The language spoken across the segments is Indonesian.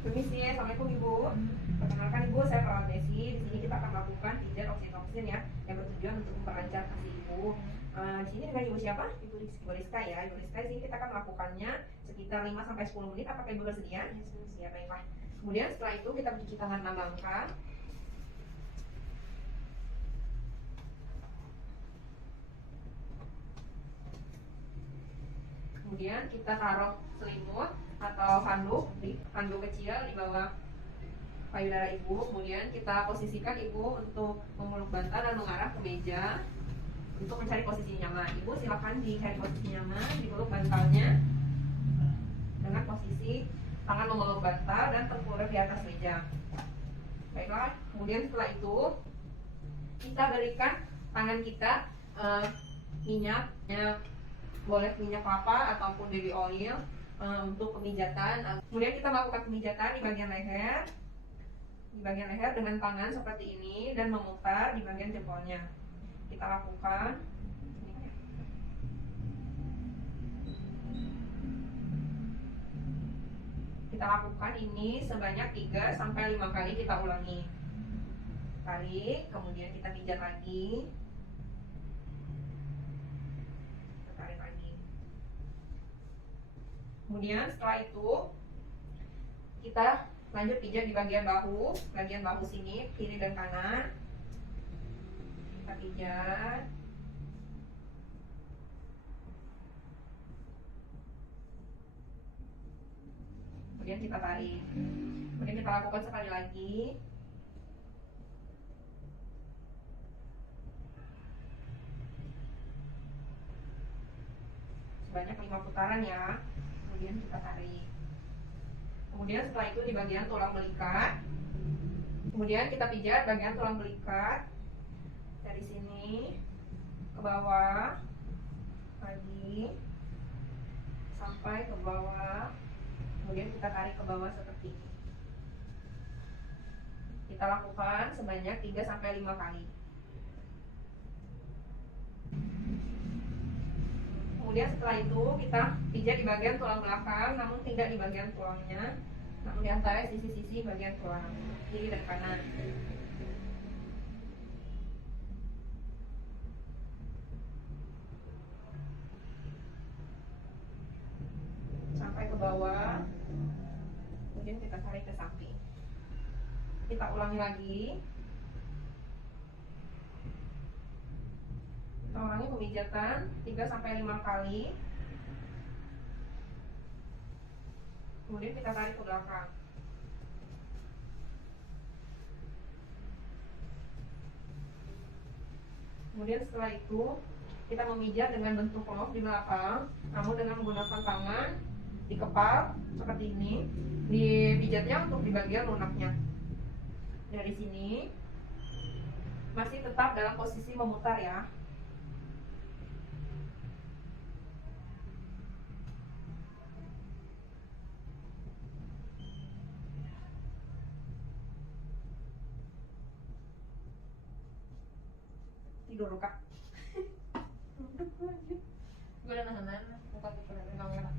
Permisi, assalamualaikum Ibu. Perkenalkan Ibu, saya perawat Desi. Di sini kita akan melakukan pijat oksitoksin ya, yang bertujuan untuk memperlancar ASI Ibu. Di sini dengan Ibu siapa? Ibu Rizka ya. Ibu Rizka, di sini kita akan melakukannya sekitar 5 sampai 10 menit. Apakah Ibu bersedia? Ya, baiklah. Kemudian setelah itu kita mencuci tangan 6 langkah. Kemudian kita taruh selimut atau handuk kecil di bawah payudara Ibu. Kemudian kita posisikan Ibu untuk memeluk bantal dan mengarah ke meja untuk mencari posisi nyaman. Ibu silakan dicari posisi nyaman, dipeluk bantalnya dengan posisi tangan memeluk bantal dan tengkurap di atas meja. Baiklah, kemudian setelah itu kita berikan tangan kita minyak, boleh minyak kelapa ataupun baby oil untuk pemijatan. Kemudian kita melakukan pemijatan di bagian leher dengan tangan seperti ini dan memutar di bagian jempolnya. Kita lakukan ini sebanyak 3 sampai 5 kali. Kita ulangi. Tarik, kemudian kita pijat lagi. Tarik lagi. Kemudian setelah itu kita lanjut pijat di bagian bahu sini, kiri dan kanan. Kita pijat. Kemudian kita tarik. Kemudian kita lakukan sekali lagi. Sebanyak 5 putaran ya. Kemudian kita tarik. Kemudian setelah itu di bagian tulang belikat. Kemudian kita pijat bagian tulang belikat dari sini ke bawah lagi sampai ke bawah. Kemudian kita tarik ke bawah seperti ini. Kita lakukan sebanyak 3 sampai 5 kali. Kemudian setelah itu kita pijat di bagian tulang belakang, namun tidak di bagian tulangnya, namun di antara sisi-sisi bagian tulang kiri dan kanan. Sampai ke bawah. Kemudian kita tarik ke samping. Kita ulangi lagi. Kita ulangi pemijatan 3 sampai 5 kali. Kemudian kita tarik ke belakang. Kemudian setelah itu kita memijat dengan bentuk love di belakang, namun dengan menggunakan tangan dikepal seperti ini. Dipijatnya untuk di bagian lunaknya. Dari sini masih tetap dalam posisi memutar ya. Tidur Kak. Gue udah nahan bukan kamera.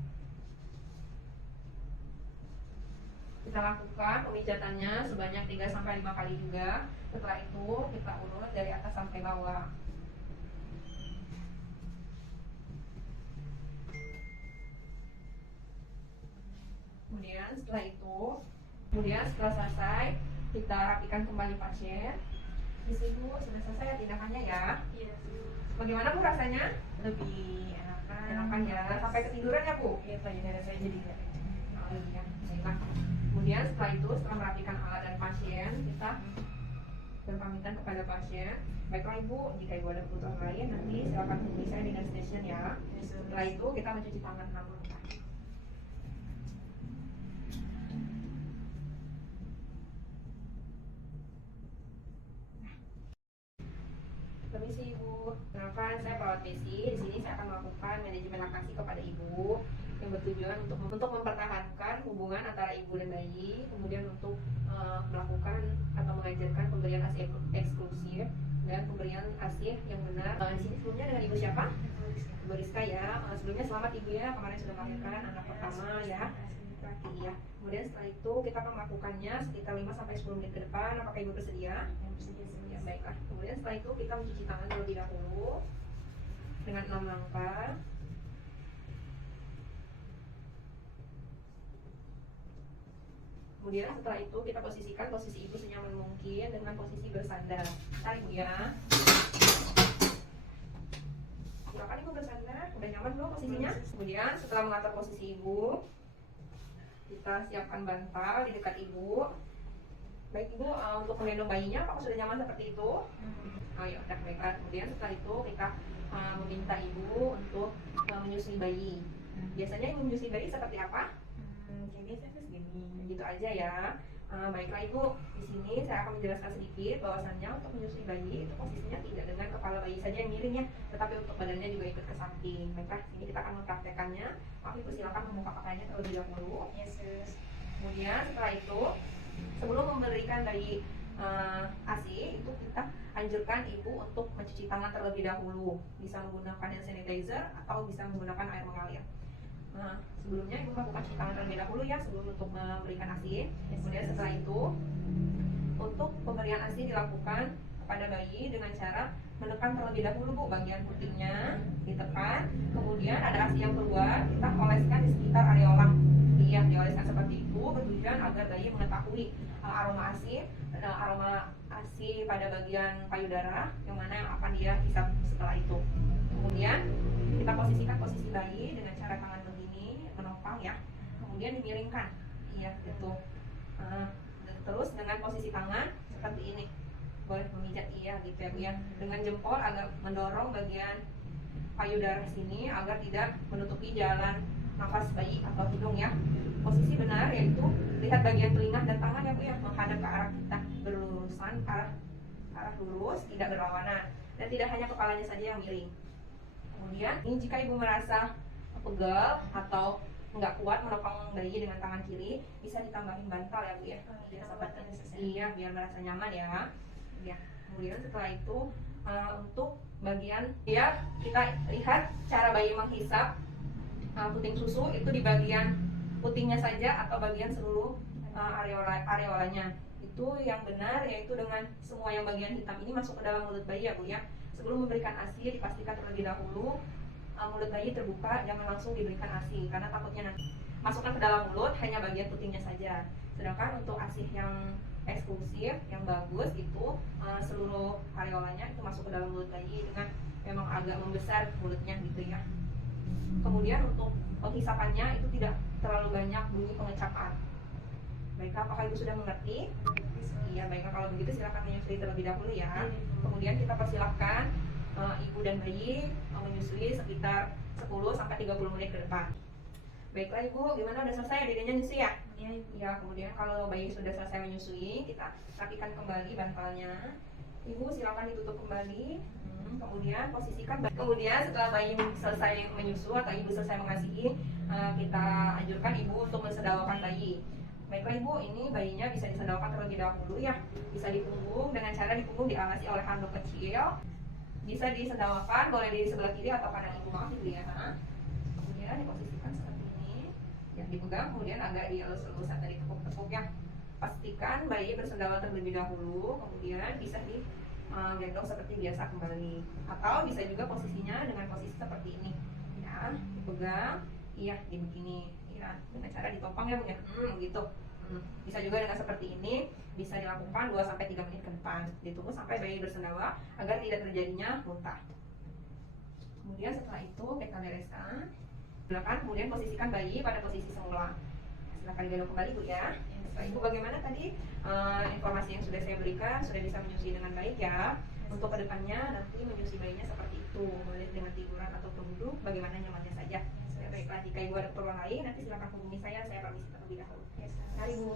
Kita lakukan pemijatannya sebanyak 3 sampai 5 kali juga. Setelah itu kita urut dari atas sampai bawah. Kemudian setelah selesai kita rapikan kembali pasien. Di sini Bu, sudah selesai ya tindakannya ya. Iya. Bagaimana Bu rasanya? Lebih Enakan ya. Sampai ketiduran ya Bu? Iya, payudara saya jadi enggak. Oh iya, baiklah. Kemudian setelah itu, setelah merapikan alat dan pasien, kita berpamitan kepada pasien. Baiklah Ibu, jika Ibu ada kebutuhan lain, nanti silakan hubungi saya di nurse station ya. Setelah itu kita mencuci tangan 6 langkah. Permisi Ibu, kenalkan saya perawat Desi. Di sini saya akan melakukan manajemen laktasi kepada Ibu yang bertujuan untuk mempertahankan hubungan antara ibu dan bayi, kemudian untuk melakukan atau mengajarkan pemberian ASI eksklusif dan pemberian ASI yang benar. Di sini sebelumnya dengan Ibu siapa? Ibu Rizka ya. Sebelumnya selamat Ibu ya, kemarin sudah melahirkan anak pertama ya. kaki ya. Kemudian setelah itu kita akan melakukannya sekitar 5-10 menit ke depan. Apakah ibu bersedia? Yang bersedia Ya, baiklah. Kemudian setelah itu kita mencuci tangan terlebih dahulu dengan 6 langkah. Kemudian setelah itu kita posisikan posisi ibu senyaman mungkin dengan posisi bersandar. Bentar ibu ya. Silakan ibu bersandar. Udah nyaman belum posisinya? Kemudian setelah mengatur posisi ibu, kita siapkan bantal di dekat ibu. Baik ibu, untuk menggendong bayinya apakah sudah nyaman seperti itu? Oh ya udah baiklah. Kemudian setelah itu kita meminta ibu untuk menyusui bayi. Biasanya ibu menyusui bayi seperti apa? Kayak biasa terus gini. Gitu aja ya. Baiklah ibu, di sini saya akan menjelaskan sedikit bahwasannya untuk menyusui bayi itu posisinya tidak dengan kepala bayi saja yang miring ya, tetapi untuk badannya juga ikut ke samping. Baiklah, ini kita akan mempraktekannya. Maaf ibu, silakan membuka pakaiannya terlebih dahulu. Yes, sus. Kemudian setelah itu, sebelum memberikan bayi ASI itu kita anjurkan ibu untuk mencuci tangan terlebih dahulu. Bisa menggunakan hand sanitizer atau bisa menggunakan air mengalir. Nah, sebelumnya ibu melakukan cuci tangan terlebih dahulu ya sebelum untuk memberikan ASI. Kemudian setelah itu untuk pemberian ASI dilakukan kepada bayi dengan cara menekan terlebih dahulu bu bagian putingnya ditekan. Kemudian ada ASI yang keluar, kita oleskan di sekitar areola. Iya, dioleskan seperti itu bertujuan agar bayi mengetahui aroma ASI pada bagian payudara yang mana yang akan dia hisap setelah itu. Kemudian kita posisikan posisi bayi dengan cara tangan begini menopang ya, kemudian dimiringkan, iya gitu. Terus dengan posisi tangan seperti ini, boleh memijat iya gitu ya bu ya. Dengan jempol agak mendorong bagian payudara sini agar tidak menutupi jalan nafas bayi atau hidung ya. Posisi benar yaitu lihat bagian telinga dan tangan ya bu ya, menghadap ke arah kita, berlurusan arah lurus, tidak berlawanan, dan tidak hanya kepalanya saja yang miring. Kemudian ini jika ibu merasa pegal atau nggak kuat menopang bayi dengan tangan kiri, bisa ditambahin bantal ya bu ya, biar iya biar merasa nyaman ya. Ya. Kemudian setelah itu untuk bagian ya kita lihat cara bayi menghisap puting susu itu di bagian putingnya saja atau bagian seluruh areolanya. Itu yang benar yaitu dengan semua yang bagian hitam ini masuk ke dalam mulut bayi ya bu ya. Sebelum memberikan ASI dipastikan terlebih dahulu mulut bayi terbuka, jangan langsung diberikan ASI karena takutnya nanti masukkan ke dalam mulut hanya bagian putingnya saja. Sedangkan untuk ASI yang eksklusif, yang bagus itu seluruh areolanya itu masuk ke dalam mulut bayi dengan memang agak membesar mulutnya gitu ya. Kemudian untuk penghisapannya itu tidak terlalu banyak bunyi pengecapan. Baiklah, apakah ibu sudah mengerti? Iya, baiklah kalau begitu silakan menyusui terlebih dahulu ya. Kemudian kita persilahkan ibu dan bayi menyusui sekitar 10-30 menit ke depan. Baiklah ibu, gimana udah selesai adiknya nyusui ya? Iya, ibu. Ya, kemudian kalau bayi sudah selesai menyusui, kita rapikan kembali bantalnya. Ibu silakan ditutup kembali. Kemudian posisikan bayi. Kemudian setelah bayi selesai menyusu atau ibu selesai mengasihi, kita anjurkan ibu untuk mensedawakan bayi. Baiklah ibu, ini bayinya bisa disedawakan terlebih dahulu ya. Bisa di punggung dengan cara di punggung diawasi oleh handuk kecil. Bisa disedawakan, boleh di sebelah kiri atau kanan ibu, maaf ibu ya. Kemudian diposisikan seperti ini, yang dipegang, kemudian agak dielus-elus atau ditekuk-tekuk ya. Pastikan bayi bersendawa terlebih dahulu, kemudian bisa digendong seperti biasa kembali. Atau bisa juga posisinya dengan posisi seperti ini, ya, dipegang, iya, begini, ya, dengan cara ditopang ya bu ya, gitu. Bisa juga dengan seperti ini, bisa dilakukan 2-3 menit ke depan. Ditunggu sampai bayi bersendawa agar tidak terjadinya muntah. Kemudian setelah itu kita bereskan. Silakan kemudian posisikan bayi pada posisi semula. Silakan digendong kembali bu ya. Setelah ibu bagaimana tadi informasi yang sudah saya berikan, sudah bisa menyusui dengan baik ya. Untuk kedepannya nanti menyusui bayinya seperti itu, boleh dengan tiduran atau duduk, bagaimana nyamannya saja. Baiklah, jika ibu ada keperluan lain nanti silakan hubungi saya permisi terlebih dahulu. Mari bu.